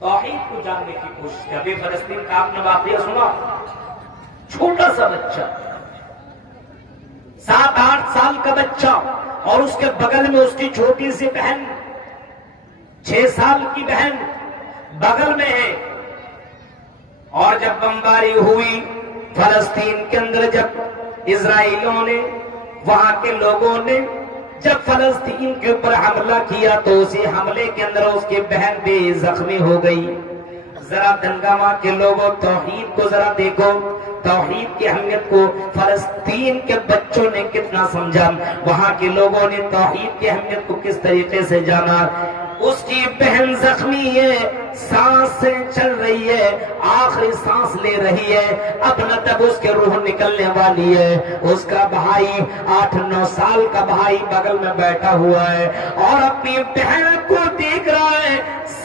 توحید کو جاننے کی کوشش کی. ابھی فلسطین کا آپ نے واقعہ سنا, چھوٹا سا بچہ 7-8 سال کا بچہ, اور اس کے بغل میں اس کی چھوٹی سی بہن 6 سال کی بہن بغل میں ہے. اور جب بمباری ہوئی فلسطین کے اندر, جب اسرائیلیوں نے, وہاں کے لوگوں نے جب فلسطین کے اوپر حملہ کیا تو اسی حملے کے اندر اس کی بہن بھی زخمی ہو گئی. ذرا دنگامہ کے لوگوں توحید کو ذرا دیکھو, توحید کی اہمیت کو فلسطین کے بچوں نے کتنا سمجھا, وہاں کے لوگوں نے توحید کی اہمیت کو کس طریقے سے جانا. اس کی بہن زخمی ہے, سانسیں چل رہی ہے, آخری سانس لے رہی ہے, اب نہ تب اس کے روح نکلنے والی ہے. اس کا بھائی 8-9 سال کا بھائی بغل میں بیٹھا ہوا ہے اور اپنی بہن کو دیکھ رہا ہے,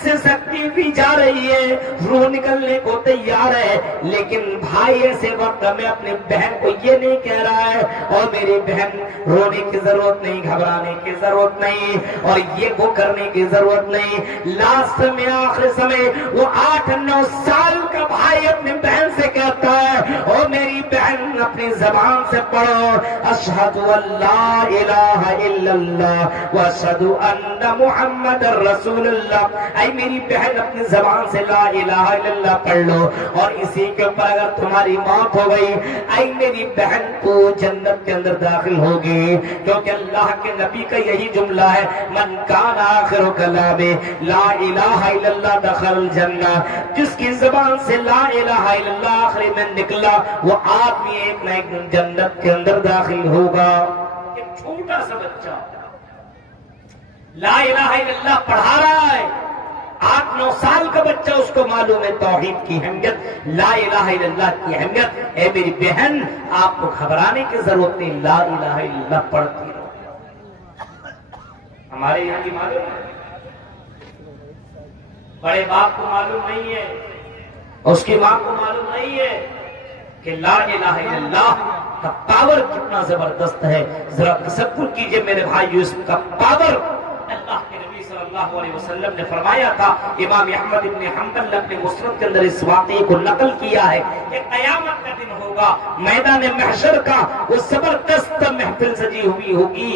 سسکتی بھی جا رہی ہے, روح نکلنے کو تیار ہے, لیکن بھائی ایسے وقت میں اپنی بہن کو یہ نہیں کہہ رہا ہے اور میری بہن رونے کی ضرورت نہیں, گھبرانے کی ضرورت نہیں, اور یہ وہ کرنے کی ضرورت نہیں. لاسٹ میں آخر سمے وہ 8-9 سال کا بھائی اپنی بہن سے کہتا ہے, اور میری بہن اپنی زبان سے پڑھو, اشہد ان لا الہ الا اللہ واشہد ان محمد رسول اللہ. اے میری بہن اپنی زبان سے لا الہ الا اللہ پڑھ لو, اور اسی کے اوپر اگر تمہاری موت ہو گئی, اے میری بہن تو جنت کے اندر داخل ہوگی, کیونکہ اللہ کے نبی کا یہی جملہ ہے, من کان آخر کلامہ لا الہ الا اللہ دخل الجنہ. جس کی زبان سے لا الہ الا اللہ آخری میں نکلا وہ آدمی ایک نہ ایک دن جنت کے اندر داخل ہوگا. ایک چھوٹا سا بچہ لا الہ الا اللہ پڑھا رہا ہے, 8-9 سال کا بچہ, اس کو معلوم ہے توحید کی اہمیت, لا الہ الا اللہ کی اہمیت. اے میری بہن آپ کو گھبرانے کی ضرورت نہیں, لا الہ الا اللہ پڑھتی رہو. ہمارے یہاں کی معلوم ہے, بڑے باپ کو معلوم نہیں ہے, اس کی ماں کو معلوم نہیں ہے کہ لا الہ الا اللہ کا پاور کتنا زبردست ہے. ذرا تصور کیجئے میرے بھائیو, اس کا پاور اللہ کے نبی صلی اللہ علیہ وسلم نے فرمایا تھا. امام احمد بن حنبل نے اپنے مسند کے اندر اس واقعے کو نقل کیا ہے کہ قیامت کا دن ہوگا, میدان محشر کا وہ زبردست محفل سجی ہوئی ہوگی,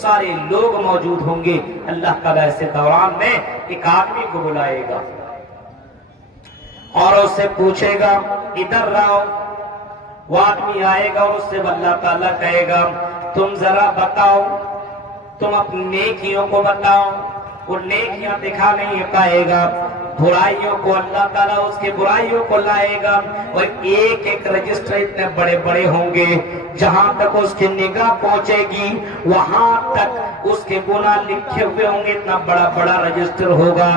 سارے لوگ موجود ہوں گے. اللہ تعالیٰ ایسے دوران میں ایک آدمی کو بلائے گا اور اس سے پوچھے گا ادھر رہو. وہ آدمی آئے گا اور اس سے اللہ تعالیٰ کہے گا تم ذرا بتاؤ, تم اپنی نیکیوں کو بتاؤ. وہ نیکیاں دکھا نہیں پائے گا, برائیوں کو اللہ تعالیٰ اس کی برائیوں کو لائے گا, اور ایک ایک رجسٹر اتنے بڑے بڑے ہوں گے, جہاں تک اس کی نگاہ پہنچے گی وہاں تک اس کے گناہ لکھے ہوئے ہوں گے. اتنا بڑا بڑا رجسٹر ہوگا,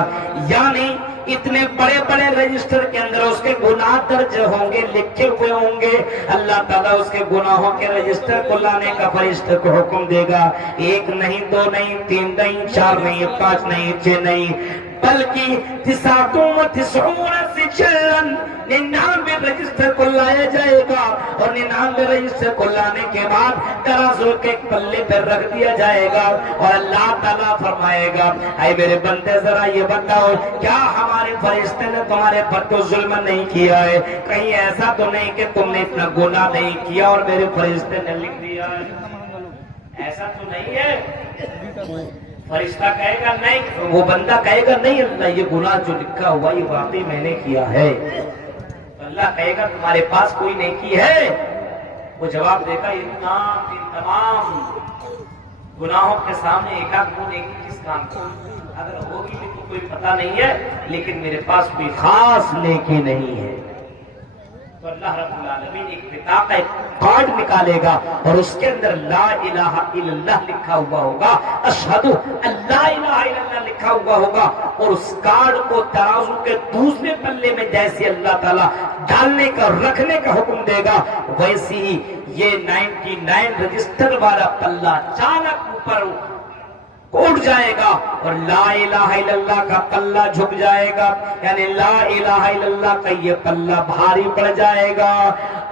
یعنی اتنے بڑے بڑے رجسٹر کے اندر اس کے گناہ درج ہوں گے, لکھے ہوئے ہوں گے. اللہ تعالیٰ اس کے گناہوں کے رجسٹر کو لانے کا فرشتے کو حکم دے گا. 1 نہیں 2 نہیں 3 نہیں 4 نہیں 5 نہیں 6 نہیں, بلکہ 99 رجسٹر کو لایا جائے گا, اور 99 رجسٹر کو لانے کے بعد ترازو کے ایک پلے پر رکھ دیا جائے گا, اور اللہ تعالیٰ فرمائے گا اے میرے بندے ذرا یہ بتاؤ کیا ہمارے فرشتے نے تمہارے پر تو ظلم نہیں کیا ہے؟ کہیں ایسا تو نہیں کہ تم نے اتنا گناہ نہیں کیا اور میرے فرشتے نے لکھ دیا ہے؟ ایسا تو نہیں ہے. فرشتہ کہے گا نہیں, وہ بندہ کہے گا نہیں اللہ یہ گناہ جو لکھا ہوا یہ واقعی میں نے کیا ہے. اللہ کہے گا تمہارے پاس کوئی نیکی ہے؟ وہ جواب دے گا اتنا تمام گناہوں کے سامنے ایک آدھ وہ نیکی کس کام کی, اگر ہوگی بھی تو کوئی پتہ نہیں ہے, لیکن میرے پاس کوئی خاص نیکی نہیں ہے. تو اللہ رب العالمین ایک بطاقہ کارڈ نکالے گا اور اس کے اندر لا الہ الا اللہ لکھا ہوا ہوگا, اشہد ان لا الہ الا اللہ لکھا ہوا ہوگا, اور اس کارڈ کو ترازو کے دوسرے پلے میں جیسے اللہ تعالیٰ ڈالنے کا رکھنے کا حکم دے گا ویسی ہی یہ 99 رجسٹر والا پلہ اچانک اوپر اٹھ جائے گا اور لا الہ الا اللہ کا پلہ جھک جائے گا, یعنی لا الہ الا اللہ کا یہ پلہ بھاری پڑ جائے گا.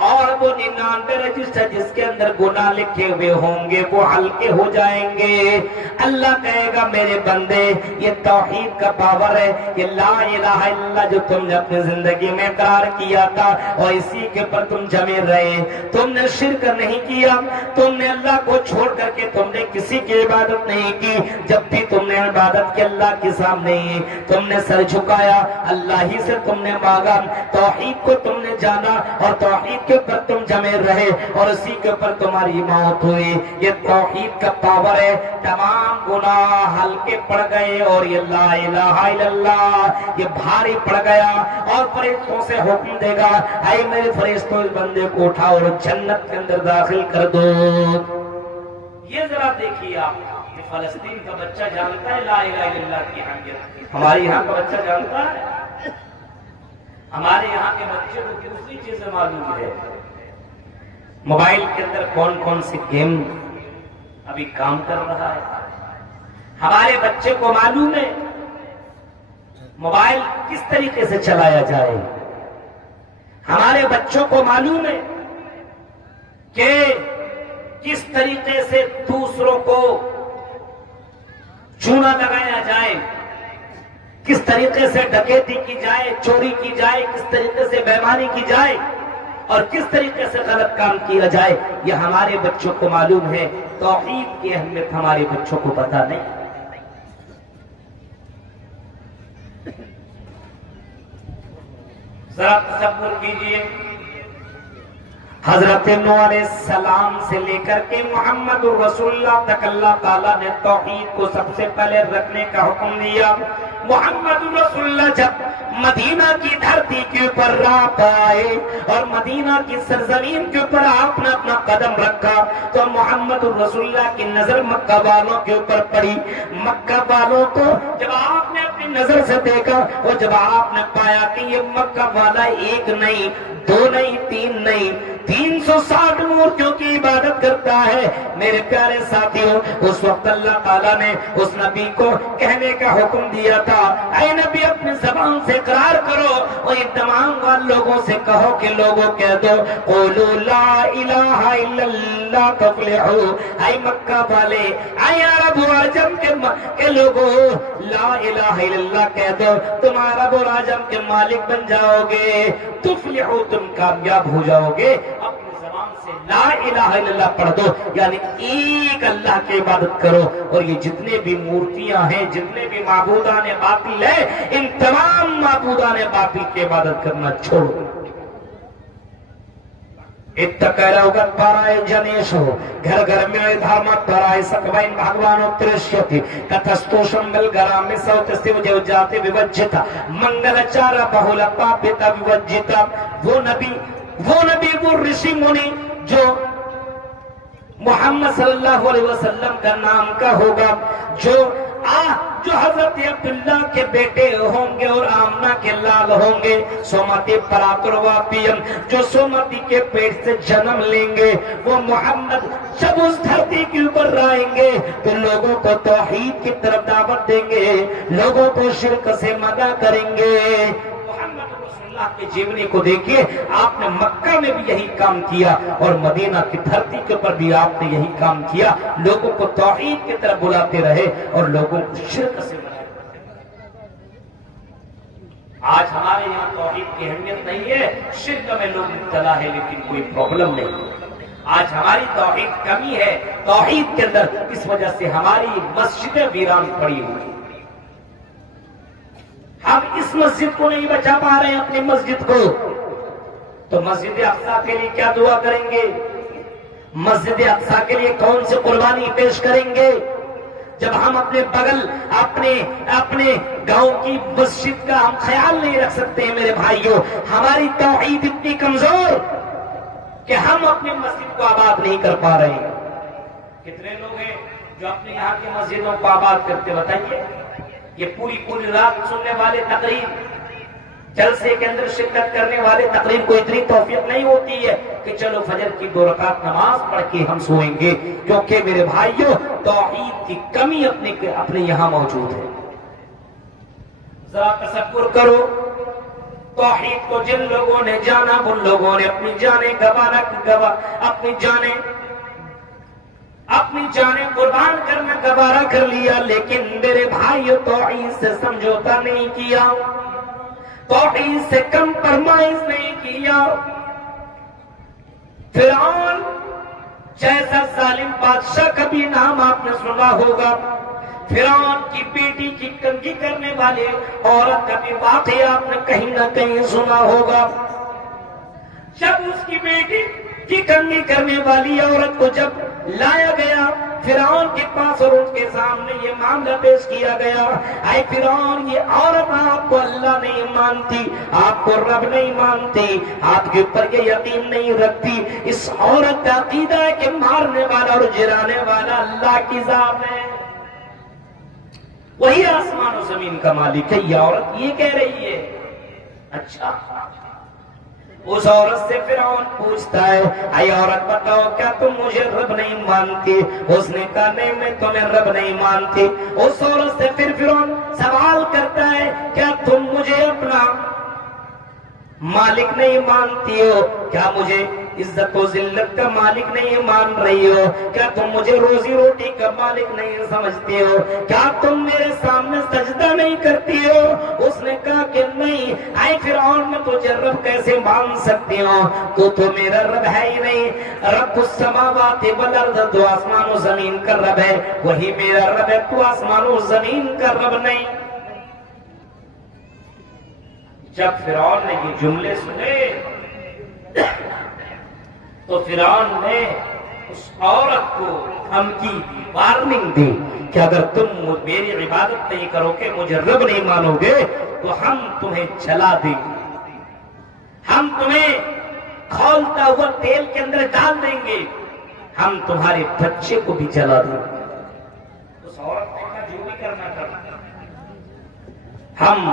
اور وہ 99 رجسٹر جس کے اندر گناہ لکھے ہوئے ہوں گے وہ ہلکے ہو جائیں گے۔ اللہ کہے گا میرے بندے یہ توحید کا پاور ہے، یہ لا الہ الا اللہ جو تم نے اپنی زندگی میں اقرار کیا تھا اور اسی کے پر تم جمے رہے، تم نے شرک نہیں کیا، تم نے اللہ کو چھوڑ کر کے تم نے کسی کی عبادت نہیں کی، جب بھی تم نے عبادت کی اللہ کے سامنے تم نے سر جھکایا، اللہ ہی سے تم نے مانگا، توحید کو تم نے جانا اور توحید کے اوپر تم جمے رہے اور اسی کے اوپر تمہاری موت ہوئی۔ یہ توحید کا پاور ہے، تمام گناہ ہلکے پڑ گئے اور یہ لا الہ الا اللہ یہ بھاری پڑ گیا، اور فرشتوں سے حکم دے گا اے میرے فرشتوں اس بندے کو اٹھاؤ اور جنت کے اندر داخل کر دو۔ یہ ذرا دیکھیے آپ کہ فلسطین کا بچہ جانتا ہے لا الہ الا اللہ کی اہمیت، ہمارے یہاں کا بچہ جانتا ہے؟ ہمارے یہاں کے بچے کو دوسری چیزیں معلوم ہے، موبائل کے اندر کون کون سی گیم ابھی کام کر رہا ہے، ہمارے بچے کو معلوم ہے موبائل کس طریقے سے چلایا جائے، ہمارے بچوں کو معلوم ہے کہ کس طریقے سے دوسروں کو چونا لگایا جائے، کس طریقے سے ڈکیتی کی جائے، چوری کی جائے، کس طریقے سے بےایمانی کی جائے اور کس طریقے سے غلط کام کیا جائے، یہ ہمارے بچوں کو معلوم ہے۔ توحید کی اہمیت ہمارے بچوں کو پتہ نہیں۔ ذرا تصور کیجیے حضرت نوح علیہ السلام سے لے کر کے محمد رسول اللہ تک اللہ تعالیٰ نے توحید کو سب سے پہلے رکھنے کا حکم دیا۔ محمد رسول اللہ جب مدینہ کی دھرتی کے اوپر راہ پائے اور مدینہ کی سرزمین کے اوپر آپ نے اپنا قدم رکھا تو محمد رسول اللہ کی نظر مکہ والوں کے اوپر پڑی۔ مکہ والوں کو جب آپ نے اپنی نظر سے دیکھا اور جب آپ نے پایا کہ یہ مکہ والا ایک نہیں، دو نہیں، تین نہیں، 360 مورتیوں کی عبادت کرتا ہے، میرے پیارے ساتھیوں اس وقت اللہ تعالیٰ نے اس نبی کو کہنے کا حکم دیا تھا اے نبی اپنی زبان سے اقرار کرو اور ان تمام لوگوں سے کہو کہ لوگوں کہہ دو قولوا لا الہ الا اللہ تفلحوا، اے مکہ والے، اے عرب و عجم کے لوگوں لا الہ الا اللہ کہہ دو، تم عرب اور عجم کے مالک بن جاؤ گے، تفلحوا تم کامیاب ہو جاؤ گے۔ اپنی زبان سے لا الہ الا اللہ پڑھ دو، یعنی ایک اللہ کی عبادت کرو، اور یہ جتنے بھی مورتیاں ہیں، جتنے بھی معبودان باطل ہیں، ان تمام معبودان باطل کی عبادت کرنا چھوڑو۔ اتکروگت پرائے جنیش ہو گھر گھر میں دھارمت پرائے سکوائن بھگوانو ترشیتی کتستوشم بلگرام سوت سیو جو جاتے ویوجتا منگل چارا بہولا پاپیتا ویوجتا۔ وہ نبی وہ رشی منی جو محمد صلی اللہ علیہ وسلم کا نام کا ہوگا، جو حضرت عبداللہ کے بیٹے ہوں گے اور آمنہ کے لال ہوں گے، سومتی پراترواپیم جو سومتی کے پیٹ سے جنم لیں گے، وہ محمد جب اس دھرتی کے اوپر آئیں گے تو لوگوں کو توحید کی طرف دعوت دیں گے، لوگوں کو شرک سے منع کریں گے۔ اللہ کی جیونی کو دیکھیے، آپ نے مکہ میں بھی یہی کام کیا اور مدینہ کی دھرتی کے اوپر بھی آپ نے یہی کام کیا، لوگوں کو توحید کی طرف بلاتے رہے اور لوگوں کو شرک سے منع کرتے رہے۔ آج ہمارے یہاں توحید کی اہمیت نہیں ہے، شرک میں لوگ مبتلا ہے لیکن کوئی پرابلم نہیں۔ آج ہماری توحید کمی ہے توحید کے اندر، اس وجہ سے ہماری مسجدیں ویران پڑی ہوئی۔ ہم اس مسجد کو نہیں بچا پا رہے ہیں، اپنی مسجد کو، تو مسجد اقصی کے لیے کیا دعا کریں گے؟ مسجد اقصی کے لیے کون سی قربانی پیش کریں گے جب ہم اپنے بغل اپنے گاؤں کی مسجد کا ہم خیال نہیں رکھ سکتے ہیں؟ میرے بھائیوں، ہماری توحید اتنی کمزور کہ ہم اپنی مسجد کو آباد نہیں کر پا رہے ہیں۔ کتنے لوگ ہیں جو اپنے یہاں کی مسجدوں کو آباد کرتے بتائیے؟ یہ پوری رات سننے والے تقریر، جلسے کے اندر شرکت کرنے والے تقریر کو اتنی توفیق نہیں ہوتی ہے کہ چلو فجر کی 2 رکعت نماز پڑھ کے ہم سوئیں گے، کیونکہ میرے بھائیوں توحید کی کمی اپنے یہاں موجود ہے۔ ذرا تصور کرو توحید کو جن لوگوں نے جانا ان لوگوں نے اپنی جانیں اپنی جانیں قربان کرنا گوارا کر لیا، لیکن میرے بھائیو توحید سے سمجھوتا نہیں کیا، توحید سے کمپرمائز نہیں کیا۔ فرعون جیسا ظالم بادشاہ کا بھی نام آپ نے سنا ہوگا، فرعون کی بیٹی کی کنگھی کرنے والے عورت کا بھی واقعہ آپ نے کہیں نہ کہیں سنا ہوگا۔ جب اس کی بیٹی کی کنگھی کرنے والی عورت کو جب لایا گیا فرعون کے پاس اور ان کے سامنے یہ معاملہ پیش کیا گیا، اے فرعون یہ عورت آپ کو اللہ نہیں مانتی، آپ کو رب نہیں مانتی، آپ کے اوپر یہ یقین نہیں رکھتی، اس عورت کا عقیدہ ہے کہ مارنے والا اور جرانے والا اللہ کی ذات ہے، وہی آسمان و زمین کا مالک ہے، یہ عورت یہ کہہ رہی ہے۔ اچھا، اس عورت سے فرعون پوچھتا ہے، اے عورت بتاؤ کیا تم مجھے رب نہیں مانتی؟ اس نے کہا نہیں میں تمہیں رب نہیں مانتی۔ اس عورت سے پھر فرعون سوال کرتا ہے، کیا تم مجھے اپنا مالک نہیں مانتی ہو؟ کیا مجھے عزت و ذلت کا مالک نہیں مان رہی ہو؟ کیا تم مجھے روزی روٹی کا مالک نہیں سمجھتی ہو؟ کیا تم میرے سامنے سجدہ نہیں کرتی ہو؟ اس نے کہا کہ نہیں۔ اے فرعون میں تجھے رب کیسے مان سکتی ہوں؟ تو میرا رب ہے ہی نہیں، رب السماوات والارض، تو آسمان و زمین کا رب ہے، وہی میرا رب ہے، تو آسمان و زمین کا رب نہیں۔ جب فرعون نے یہ جملے سنے تو فرعون نے اس عورت کو دھمکی دی، وارننگ دی کہ اگر تم میری عبادت نہیں کرو گے، مجھے رب نہیں مانو گے تو ہم تمہیں جلا دیں گے، ہم تمہیں کھولتا ہوا تیل کے اندر ڈال دیں گے، ہم تمہارے بچے کو بھی جلا دیں گے۔ اس عورت نے کہا جو بھی کرنا کرنا، ہم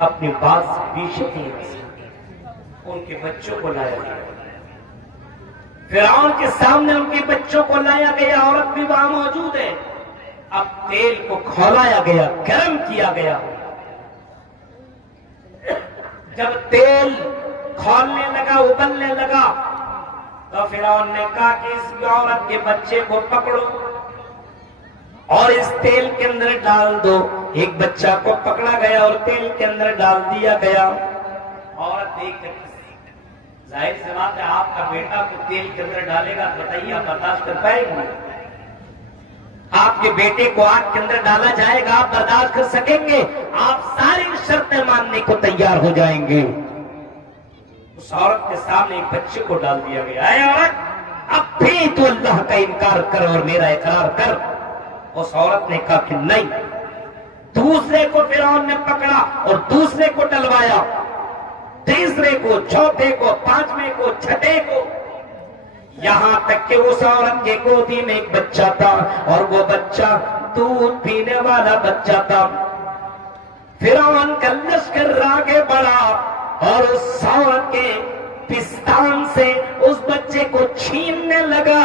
اپنی بات سے پیچھے نہیں رہ سکتے۔ ان کے بچوں کو لایا گیا، فرعون کے سامنے ان کے بچوں کو لایا گیا، عورت بھی وہاں موجود ہے۔ اب تیل کو کھولایا گیا، گرم کیا گیا۔ جب تیل کھولنے لگا، ابلنے لگا، تو فرعون نے کہا کہ اس عورت کے بچے کو پکڑو اور اس تیل کے اندر ڈال دو۔ ایک بچہ کو پکڑا گیا اور تیل کے اندر ڈال دیا گیا۔ عورت دیکھ کر ظاہر سی بات ہے، آپ کا بیٹا کو تیل کے اندر ڈالے گا، بتائیے آپ برداشت کر پائیں گے؟ آپ کے بیٹے کو آگ کے اندر ڈالا جائے گا، آپ برداشت کر سکیں گے؟ آپ ساری شرطیں ماننے کو تیار ہو جائیں گے۔ اس عورت کے سامنے ایک بچے کو ڈال دیا گیا۔ اے عورت، اب بھی تو اللہ کا انکار کر اور میرا اقرار کر۔ اس عورت نے کہا کہ نہیں۔ دوسرے کو فرعون نے پکڑا اور دوسرے کو ڈلوایا، تیسرے کو، چوتھے کو، پانچویں کو، چھٹے کو، یہاں تک کہ اس عورت کے گودی میں ایک بچہ تھا اور وہ بچہ دودھ پینے والا بچہ تھا۔ فرعون کا لشکر آگے بڑھا اور اس عورت کے پستان سے اس بچے کو چھیننے لگا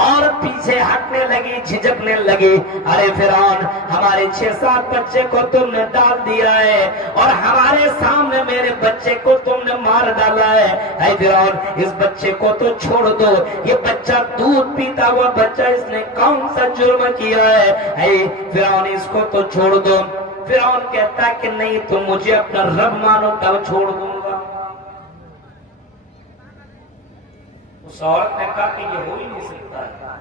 اور پیچھے ہٹنے لگی، جھجکنے لگی۔ ارے فرعون، ہمارے 6-7 بچے کو تم نے ڈال دیا ہے اور ہمارے سامنے میرے بچے کو تم نے مار ڈالا ہے۔ اے فرعون، اس بچے کو تو چھوڑ دو، یہ بچہ دودھ پیتا ہوا بچہ، اس نے کون سا جرم کیا ہے؟ اے فرعون، اس کو تو چھوڑ دو۔ فرعون کہتا ہے کہ نہیں، تم مجھے اپنا رب مانو تب چھوڑ دوں گا۔ اس عورت نے کہا کہ یہ ہو ہی نہیں سکتا ہے،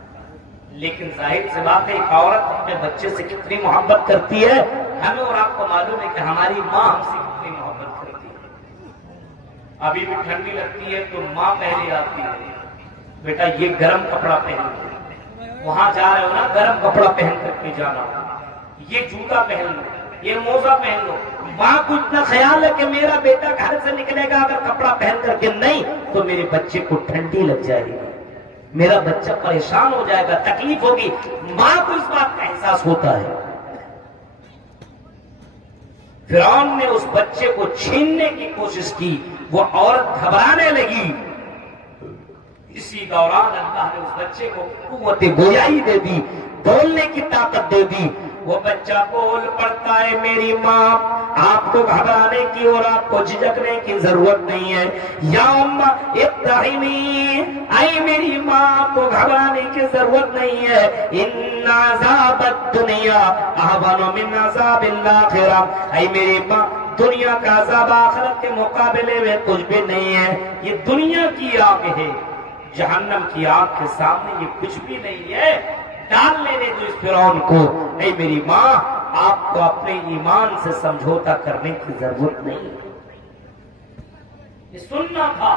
لیکن ظاہر سی بات ہے ایک عورت اپنے بچے سے کتنی محبت کرتی ہے، ہمیں اور آپ کو معلوم ہے کہ ہماری ماں ہم سے کتنی محبت کرتی ہے۔ ابھی بھی ٹھنڈی لگتی ہے تو ماں پہلے آتی ہے، بیٹا یہ گرم کپڑا پہن لو، وہاں جا رہے ہو نا گرم کپڑا پہن کر کے جانا، یہ جوتا پہن لو، یہ موزہ پہن لو۔ ماں کو اتنا خیال ہے کہ میرا بیٹا گھر سے نکلے گا اگر کپڑا پہن کر کے نہیں تو میرے بچے کو ٹھنڈی لگ جائے گی، میرا بچہ پریشان ہو جائے گا، تکلیف ہوگی۔ ماں کو اس بات کا احساس ہوتا ہے۔ فرعون نے اس بچے کو چھیننے کی کوشش کی، وہ عورت گھبرانے لگی۔ اسی دوران اللہ نے اس بچے کو قوت گویائی دے دی، بولنے کی طاقت دے دی۔ وہ بچہ بول پڑتا ہے میری ماں آپ کو گھبرانے کی اور آپ کو جھجکنے کی ضرورت نہیں ہے، یا اماں ابتہمی، اے میری ماں آپ کو گھبرانے کی ضرورت نہیں ہے، ان عذاب الدنیا اہون من عذاب الاخرہ، اے میری ماں دنیا کا عذاب آخرت کے مقابلے میں کچھ بھی نہیں ہے، یہ دنیا کی آگ ہے، جہنم کی آگ کے سامنے یہ کچھ بھی نہیں ہے، ڈال لینے دو اس فرعون کو۔ اے میری ماں آپ کو اپنے ایمان سے سمجھوتا کرنے کی ضرورت نہیں، یہ سننا تھا۔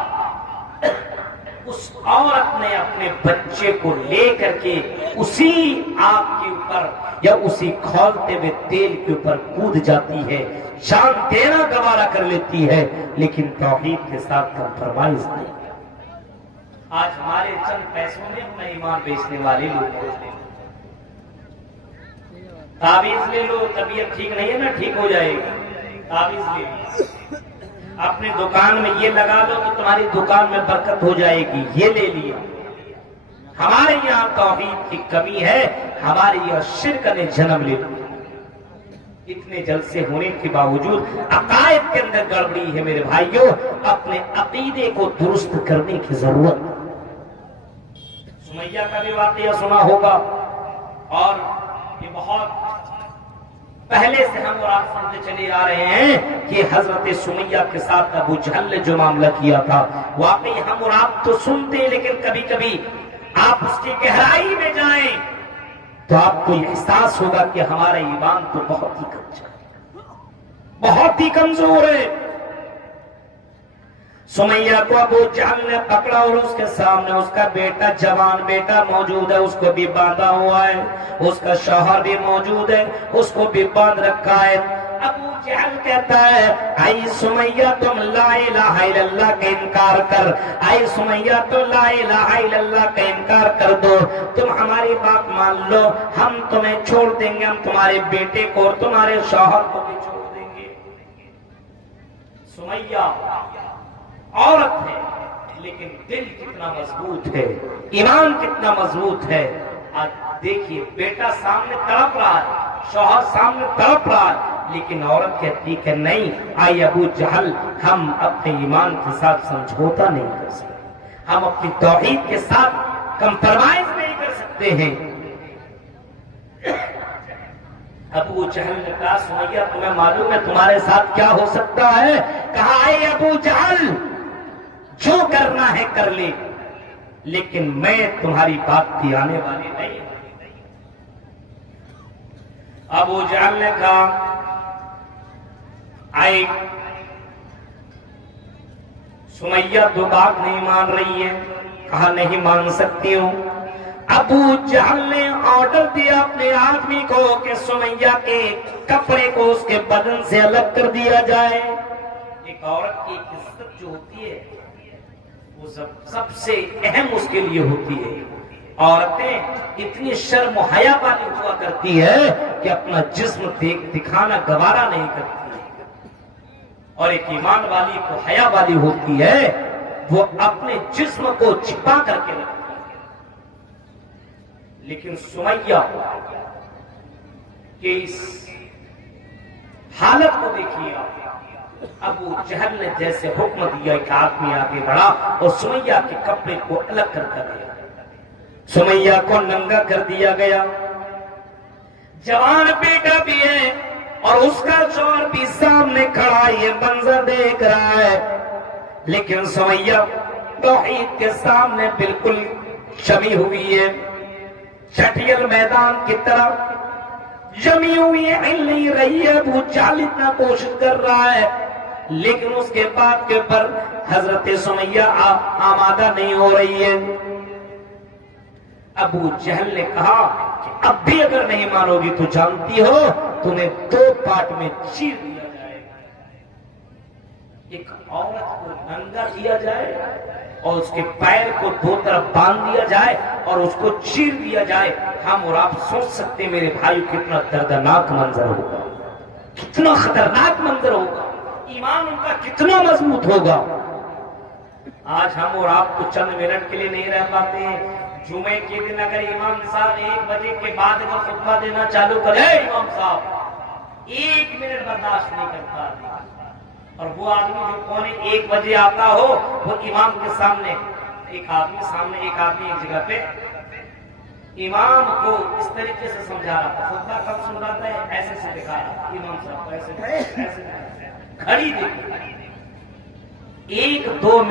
اس عورت نے اپنے بچے کو لے کر کے اسی آگ کے اوپر یا اسی کھولتے ہوئے تیل کے اوپر کود جاتی ہے، جان دینا گوارا کر لیتی ہے، لیکن توحید کے ساتھ کمپرومائز نہیں۔ آج ہمارے چند پیسوں میں اپنا ایمان بیچنے والے لوگ ہوتے ہیں، تعویذ لے لو، طبیعت ٹھیک نہیں ہے نا ٹھیک ہو جائے گی، تعویذ لے لو، اپنی دکان میں یہ لگا لو تو تمہاری دکان میں برکت ہو جائے گی، یہ لے لیا۔ ہمارے یہاں توحید کی کمی ہے، ہمارے یہاں شرک نے جنم لے لیا، اتنے جلسے ہونے کے باوجود عقائد کے اندر گڑبڑی ہے۔ میرے بھائیوں اپنے عقیدے کو درست کرنے کی ضرورت۔ سمیہ کا بھی واقعہ سنا ہوگا، اور یہ بہت پہلے سے ہم اور آپ سنتے چلے آ رہے ہیں کہ حضرت سمیہ کے ساتھ ابو جہل نے جو معاملہ کیا تھا، واقعی ہم اور آپ تو سنتے ہیں، لیکن کبھی کبھی آپ اس کی گہرائی میں جائیں تو آپ کو یہ احساس ہوگا کہ ہمارا ایمان تو بہت ہی کمزور ہے، بہت ہی کمزور ہے۔ سمیہ کو ابو جہل نے پکڑا اور اس کے سامنے اس کا بیٹا، جوان بیٹا موجود ہے، اس کو بھی باندھا ہوا ہے، اس کا شوہر بھی موجود ہے، اس کو بھی باندھ رکھا ہے۔ ابو جہل کہتا ہے اے سمیہ تم لا الہ الا اللہ کا انکار کر، اے سمیہ تو لا الہ الا اللہ کا انکار کر دو، تم ہماری بات مان لو، ہم تمہیں چھوڑ دیں گے، ہم تمہارے بیٹے کو اور تمہارے شوہر کو بھی چھوڑ دیں گے۔ سمیہ عورت ہے لیکن دل کتنا مضبوط ہے، ایمان کتنا مضبوط ہے۔ آج دیکھیے بیٹا سامنے تڑپ رہا ہے، شوہر سامنے تڑپ رہا ہے، لیکن عورت کہتی کہ نہیں، آئی ابو جہل ہم اپنے ایمان کے ساتھ سمجھوتا نہیں کر سکتے، ہم اپنی توحید کے ساتھ کمپرومائز نہیں کر سکتے ہیں۔ ابو جہل نے کہا سمیہ تمہیں معلوم ہے تمہارے ساتھ کیا ہو سکتا ہے؟ کہا اے ابو جہل جو کرنا ہے کر لے، لیکن میں تمہاری بات کی آنے والی نہیں۔ ابو جہل نے کہا اے سمیہ تو بات نہیں مان رہی ہے، کہا نہیں مان سکتی ہوں۔ ابو جہل نے آرڈر دیا اپنے آدمی کو کہ سمیہ کے کپڑے کو اس کے بدن سے الگ کر دیا جائے۔ ایک عورت کی عزت جو ہوتی ہے وہ سب سے اہم اس کے لیے ہوتی ہے۔ عورتیں اتنی شرم و حیا والی ہوا کرتی ہے کہ اپنا جسم دکھانا گوارا نہیں کرتی، اور ایک ایمان والی کو حیا والی ہوتی ہے، وہ اپنے جسم کو چھپا کر کے رکھتی ہے۔ لیکن سمیہ کی اس حالت کو دیکھیے، ابو جہل نے جیسے حکم دیا ایک آدمی آگے بڑھا اور سمیہ کے کپڑے کو الگ کرتا گیا، سمیہ کو ننگا کر دیا گیا۔ جوان بیٹا بھی ہے اور اس کا شوہر بھی سامنے کھڑا یہ منظر دیکھ رہا ہے، لیکن سمیہ توحید کے سامنے بالکل شمی ہوئی ہے، چٹیل میدان کی طرح جمی ہوئی ہے، ہل نہیں رہی ہے۔ ابو جہل اتنا کوشش کر رہا ہے لیکن اس کے بعد کے پر حضرت سمیہ آمادہ نہیں ہو رہی ہے۔ ابو جہل نے کہا کہ اب بھی اگر نہیں مانو گی تو جانتی ہو تمہیں 2 پارٹ میں چیر دیا جائے گا۔ ایک عورت کو ننگا کیا جائے اور اس کے پیر کو 2 طرف باندھ دیا جائے اور اس کو چیر دیا جائے۔ ہم اور آپ سوچ سکتے ہیں میرے بھائیو کتنا دردناک منظر ہوگا، کتنا خطرناک منظر ہوگا، ایمان ان کا کتنا مضبوط ہوگا۔ آج ہم اور آپ کو چند منٹ کے لیے نہیں رہ پاتے ہیں، جمعے کے دن اگر امام صاحب 1 بجے کے بعد اگر خطبہ دینا چالو کرے، امام صاحب 1 منٹ برداشت نہیں کرتا، اور وہ آدمی جو 1:15 بجے آتا ہو، وہ امام کے سامنے ایک آدمی ایک جگہ پہ امام کو اس طریقے سے سمجھا رہا تھا، خطبہ کب سن رہا تھا، ایسے سے دکھا رہا تھا، امام صاحب ایسے گھڑی دیکھ 1-2 منٹ